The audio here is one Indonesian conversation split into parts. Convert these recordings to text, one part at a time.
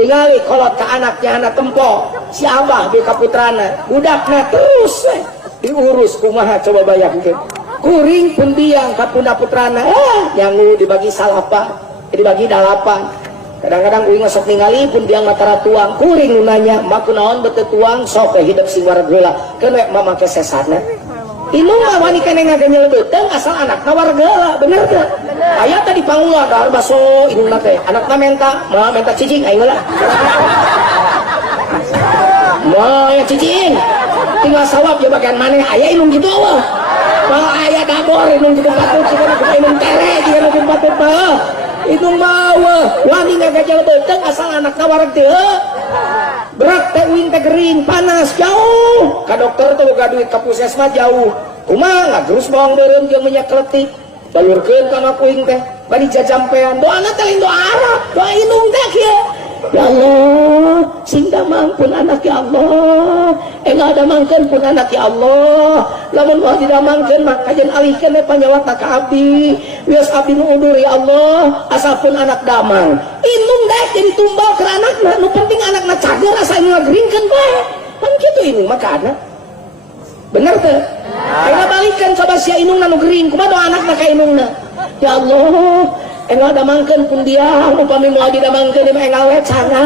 tinggali kolot ke anaknya anak tempo si abah di kaputrana budakna terus diurus kumaha coba bayangkeun kuring pun biang kapunda putrana nyangu dibagi salapa dibagi dalapan kadang-kadang uing sok ningali pun biang matara tuang kuring nu nanya maku naon beuteut tuang sok hidup sing wargeula keun we mamake sesana Inung mah wani kene ngaganya lebeuteng asal anakna wargeula bener teu aya tadi pangulah dahar baso inungna teh anakna minta cicing aing heula moal ya cicing tinggal sawab ya bagian maneh aya inung kitu eueuh mah aya dabor inung kitu patut kita inung tele jiga nu patut mah inung mah wani ngaganya lebeuteng asal anakna wareg teu berat teh uing teh gering panas jauh ka dokter teh boga duit ka puskesmas jauh kumaha ngagerus bawang beureum jeung minyak kletik balurkeun kana uing teh bari jajampean doana teh lain doa Arab doa inung teh kieu ya Allah sing damangkeun anak ya Allah enggak damangkeun pun anak ya Allah lamun moal didamangkeun mah kajen alihkeun we panyawatna ka abdi wios abdi nu undur ya Allah asalpun anak damang inung daek jadi tumbal ke anakna nu penting anakna cager asa inung ngageringkeun bae pan kitu inung mah ka anak bener teu ayeuna balikeun coba sia inungna nu gering kumaha doa anakna ka inungna ya Allah enggak damangkeun pun dia upami moal didamangkeun di mah enggak wecana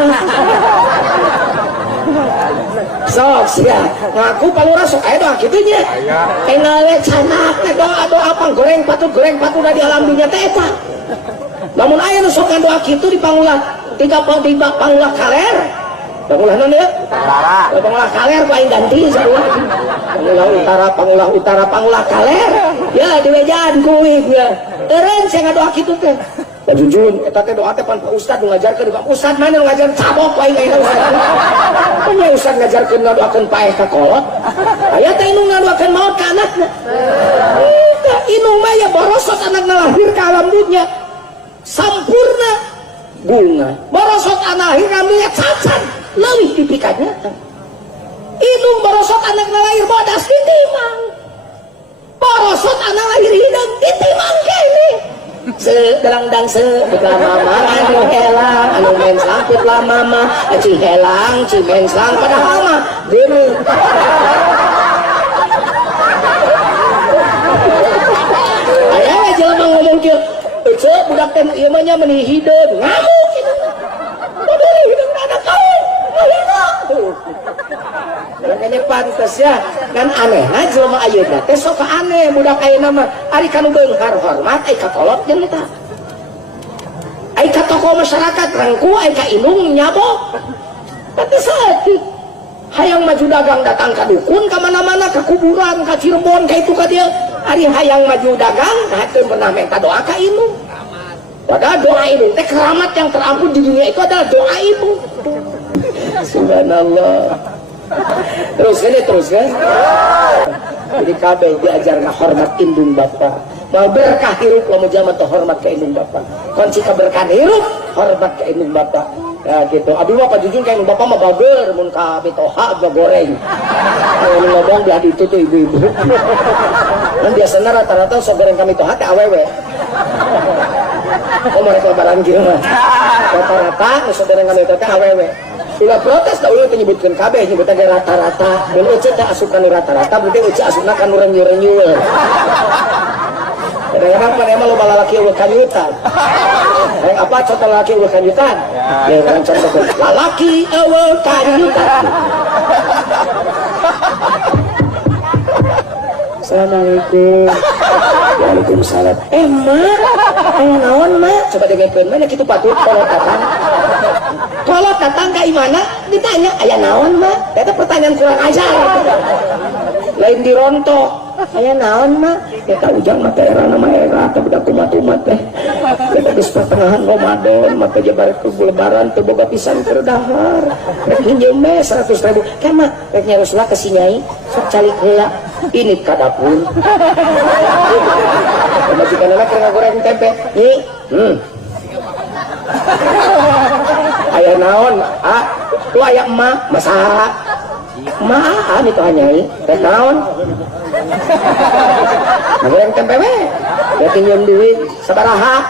sok sia ngaku palura sok aya doa kitu nya enggak wecana doa panggoreng patut di alam dunia teh eta lamun aya nu sok doa kitu di pangulah tiga pangulah kaler pangulah naon ya pangulah kaler ku aing ganti saeueuh pangulah utara pangulah kaler ya di wejaan kuing ya eureun saya ngadoa kitu teh jujun eta teh doa teh pan Pak Ustad nu ngajarkeun ka Ustad mana nu ngajar cabok aing ayeuna nya Ustad ngajarkeun ngadoakeun paeh ka kolot aya teh inung ngadoakeun maot ka anakna eta inung mah ya borosot anakna lahir ka alam dunya sampurna bunga borosot anak lahir kami cacan leuwih dipikannya inung borosot anakna lahir bodas ditimang borosot anak lahir hideung ditimang kene segelandang sebelah mama anu helang anu menslang putlah mama ci helang ci menslang padahal mah deureuh aya we jelema ngomong kieu ceu budak teh ieu mah nya meuni hideung ngamuk kitu bodoli hideung ada kau makanya pantes ya kan aneh nah jelema ayeuna teh sok aneh budak ayeuna mah ari kanu beunghar hormat ai ka kolot jeung eta ai ka tokoh masyarakat rangku ai ka inung nyabok tapi saeutik hayang maju dagang datang ka dukun ka mana-mana ka kuburan ka Cirebon ka itu ka dieu ari hayang maju dagang hateun pernah minta doa ka inung padahal doa inung teh keramat yang terampun di dunia itu adalah doa ibu subhanallah terus kan jadi kabeh diajar hormat indung bapak mau berkah hirup lamun jalma teh hormat ka indung bapak kunci kaberkahan hirup hormat ka indung bapak ya gitu abdi mah pajujung ka indung bapak mah bager mun ka bitoha goreng mun ngomong belah ditu tuh ibu-ibu dan biasana rata-rata sok goreng ka bitoha teh awewe mereka lebaran kieu mah rata-rata sok goreng ka bitoha teh awewe ulah protes da ulun menyebutkeun kabeh nyebutan rata-rata mun euceut teh asup kana rata-rata berarti euceut asupna kana renyu-renyu kadang-kadang pan emang loba lalaki eueuh kanyutan apa contoh lalaki eueuh kanyutan ya kan contoh lalaki eueuh kanyutan Assalamualaikum Waalaikumsalam emak aya naon mak coba dengekeun mana kitu patut kolot datang ka imana ditanya aya naon mak eta pertanyaan kurang ajar lain dirontok aya naon mak eta ujang mah teh era nama era teh budak kumat-kumat teh eta geus pertengahan Ramadan mata jabar ke lebaran teu boga pisan keur dahar rek hinjeun me 100.000 kan mak rek nyarosna ke si nyai sok calik heula ini kadapun majikanana keur ngagoreng tempe nyi aya naon tu aya emak masak emak itu hanya teh naon ngagoreng tempe we ya pinjam duit sabaraha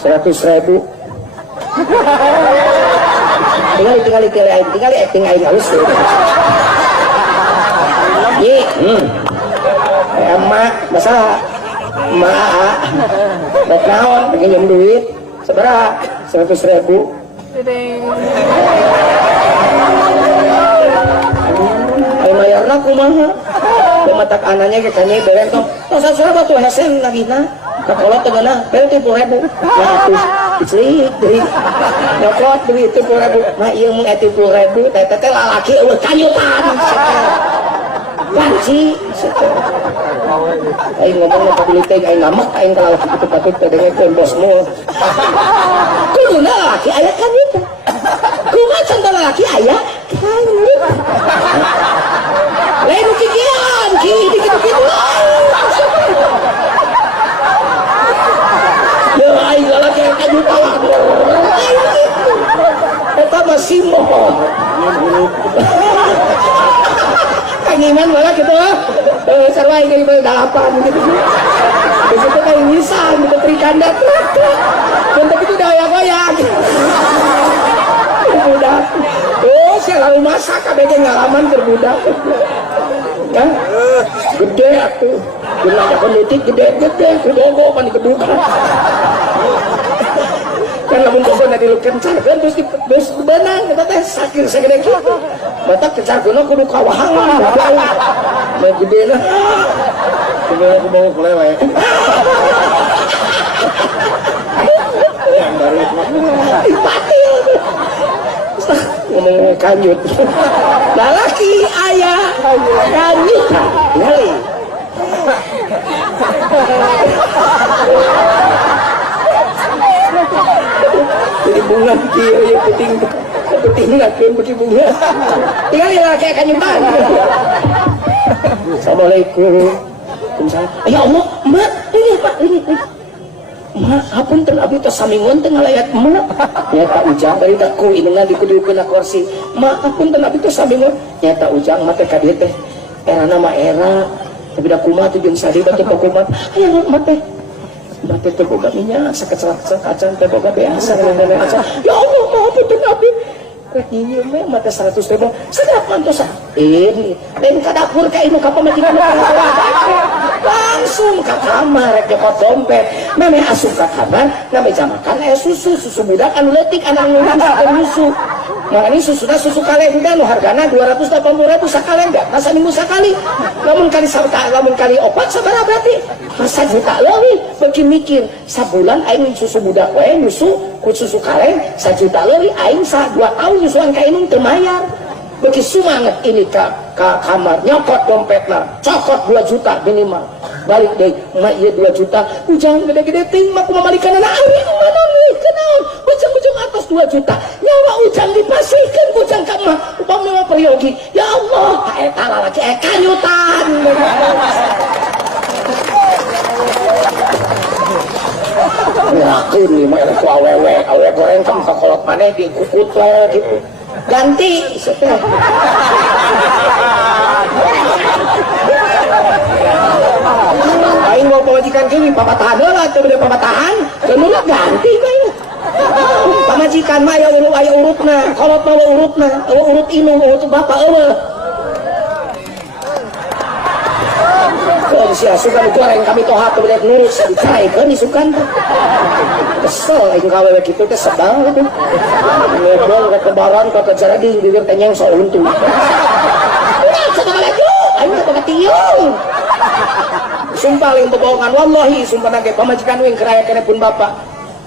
100.000 tinggal acting aing halus. Ye, emak masalah emak buat naon pinjam duit seberapa 100.000 ayo mayarna kumaha pematak anaknya ke kanya beren tuh masa surabaya tuh hesen lagi na kakolot tegana beren 30.000 Iclik duit nyokot duit 30.000 nah iya mau 30.000 tete lalaki udah kanyutan panci aing ngomong apa beli teh aing ngamak aing kalau patut dengekeun bosmu kudu laki aya kan itu kumaha contoh laki aya kan lain kikian kitu ya aing lalaki aju tawa eta masih moh kangiman malah gitu sarwa ini berdalapan gitu disitu kayak nisan gitu perikanda untuk itu goyang-goyang budak oh selalu masak kabeh ngalaman berbudak ya gede atuh gila politik gede kudogo pan kebuka kan lamun bogo na dilukencarkeun terus dibenang eta teh sakit sagede kitu batak kecarkeunna kudu kawahangan bae gedena kumaha kumaha kulewe yang baru patil ngomong kanjut lalaki ayah kanjut ngali jadi bunga kia ya penting ngakeun beki bunga tinggal lalaki kanyutan Assalamualaikum ya Allah mak ini pak ini mak hapunten abdi tos samingon teh ngalayat mak nyata ujang bari da ku inungan dikudukeun kursi mak hapunten abdi tos samingon nyata ujang mah teh ka dieu teh erana mah era tapi da kumaha teh jeung sadi batu kumaha aya mak teh mati teh boga minyak sakecak acan teh boga biasa nenek acan ya Allah maafin abdi rek ieu mah mate 100.000 sadap mantosan ini lain ka dapur ka inu ka pamajikan langsung ka kamar rek nyokot dompet meme asup ka kamar ngameja makan susu budak anu leutik anak ngurus susu nah ini susu kalenda nu hargana 280.000 sakalenda nah saminggu sakali lamun kali opat sabaraha berarti masa juta leuwih beuki mikir sabulan aing susu budak wae nyusu ku susu kaleng 1 juta leuwih aing 2 tahun nyusuan ka inung teu mayar beuki sumanget ini ka kamar nyokot dompetna cokot 2 juta minimal balik deui mah ieu 2 juta ujang gede-gede ting mah kumaha balikanana ari mana nih kenaon ujang atas 2 juta nyawa ujang dipasihkeun ujang ka mah upami mah peryogi ya Allah ka eta lalaki kanyutan yakin nih mah ku awewe goreng kam kakolot maneh dikukut we gitu ganti aing mau pamajikan gini papatahan heula teu bade papatahan keunut ganti bae pamajikan mah aya urutna kolot mah urutna urut inung urut bapak eueuh sia sukan goreng kami toha teu bade nurut dicarekeun isukan kesel aing ka wewe kitu teh sedang gitu ngobrol ke kebaran ka kejarading di dieu teh nyengso untung aing teh pamatiung sumpah lain bohongan wallahi sumpah nage pamajikan wing keraya kene pun bapak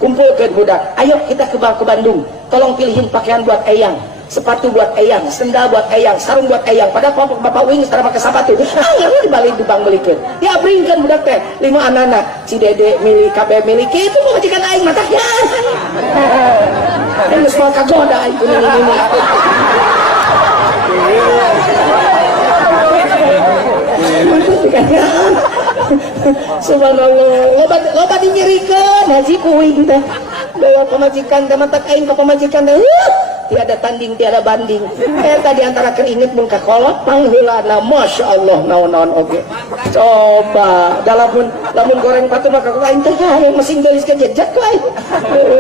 kumpulkeun budak ayo kita ke Bandung tolong pilihin pakaian buat eyang sepatu buat eyang sendal buat eyang sarung buat eyang pada bapak wing sekarang pakai sepatu ngaruh dibalik di bang belikeun ya bringkeun budak teh 5 anak si dede milih kabeh milih kitu pamajikan aing mah tah ya aing geus moal kagoda aing kuning ini subhanallah loba dinyerikeun haji kuing teh bawa pamajikan teh mata kain ka pamajikan teh tiada tanding tiada banding eta di antara keringet mun ka kolot pangheulana masyaallah naon-naon oge coba lamun goreng patu mah ka lain teh yang mesin geus ke jejak lain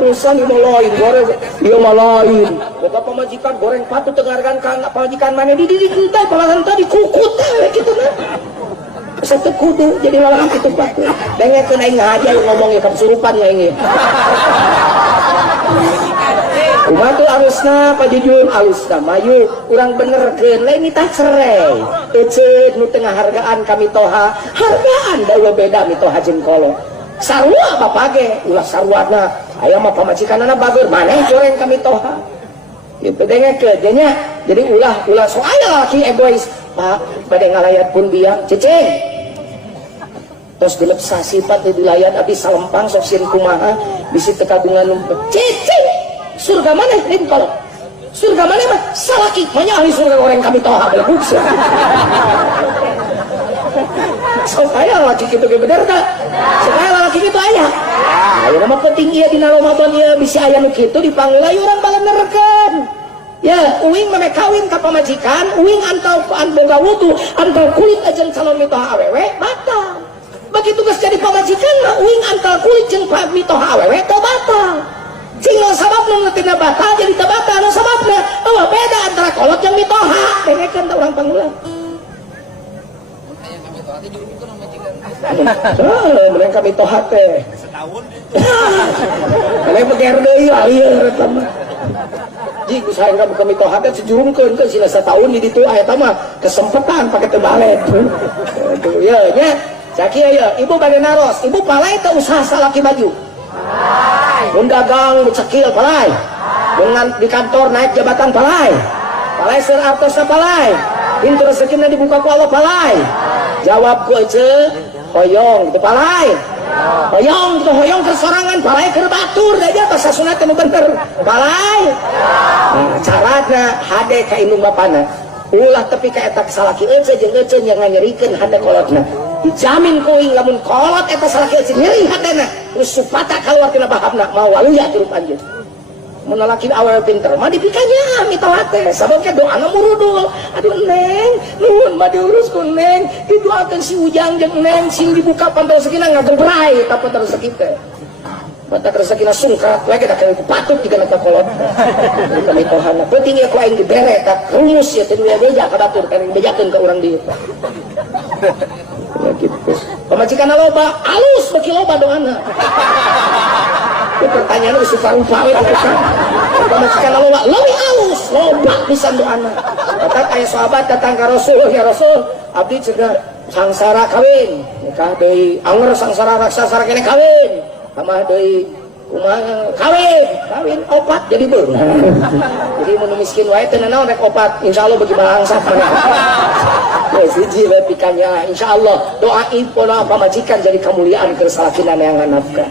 urusan ieu lain goreng ieu mah lain boga pamajikan goreng patu tengarkan ka pamajikan maneh di diri teh palagan tadi kukut teh kitu na satu kudu jadi lalang itu pak dengekeun aing ngahaja ngomong ieu kesurupan aing ieu kumaha tuh alusna pajujun alusna mayu urang benerkeun lain tah cerai eceut nu teu ngahargaan ka mitoha hargaan da beda mitoha jeung kolot sarua bapak ge ulah sarwana aya mah pamajikanana bagur maneh goreng ka mitoha kitu dengekeun nya jadi ulah so aya laki egois pak bade ngalayat pun biang ceceng terus gelap sasipat di layar abis salempang sok sin kumaha bisi tekagungan numpet cicing surga mana ini kalau surga mana mah salaki manya ahli surga goreng kami toha belakuk sok ayah laki gitu bener tak sok ayah laki gitu ayah ayo nama penting iya dina Ramadan iya bisa ayah nu gitu dipanggil ayo orang balenerkeun ya uing meme kawin ka pamajikan uing antau boga wudu antau kulit aja calon mitoha awewe batal begitu geus jadi pamajikan mah uing antal kulit jeung mitoha awewe teu batal cing nu sababna tina batal jadi teu batal nu sababna eueuh beda antara kolot jeung mitoha dengekeun da urang panggula aya ka mitoha teh jeung itu majikan mereka mitoha teh setahun ale beger deui alieu eta mah ji ku sayang ka buka mitoha teh sejurungkeun ke sila setahun di ditu aya eta mah kesempatan pake teu balet tuh ya nya caki ya ibu bade naros ibu palai teu usaha salaki baju mun dagang cekil palai dengan di kantor naik jabatan palai seur artosna palai pintu rezekina dibuka ku Allah palai jawab ku ece hoyong gitu palai hoyong gitu hoyong keur sorangan palai keur batur aja bahasa sunat teh bener palai nah caratna hade ka indung bapana ulah tepi ka eta salaki ece jeung ece yang nganyerikeun hade kolotna dijamin kuing lamun kolot eta salaki ece nyeri hadena terus supata kaluar tina bahabna mau waluya tirup anjeun mun lalaki awewe pinter mah dipikanya mitoha teh sababna doana murudul aduh neng nuhun mah diurus ku neng didoakeun si Ujang jeung neng sing dibuka pantai rezekina ngagebrai ta pantai rezeki teh pantai rezekina sungkat we da keur patut digana ka kolot ka mitohana penting ya ku aing dibere ta rumus ya teh beja ka batur kering bejakeun ka urang dieu ya gitu pamajikan loba alus beki loba doana itu pertanyaan itu suka rupa pamajikan loba leuwih alus loba pisan doana kata aya sahabat datang ka Rasul ya Rasul abdi cegah sangsara kawin nikah deui anger sangsara raksasa kene kawin tamah deui kumaha kawin opat jadi beung jadi mun miskin wae teu naon rek opat insyaallah bagi bangsa mana ya siji we pikanya insyaallah doain pola pamajikan jadi kemuliaan keur salakina neangan nafkah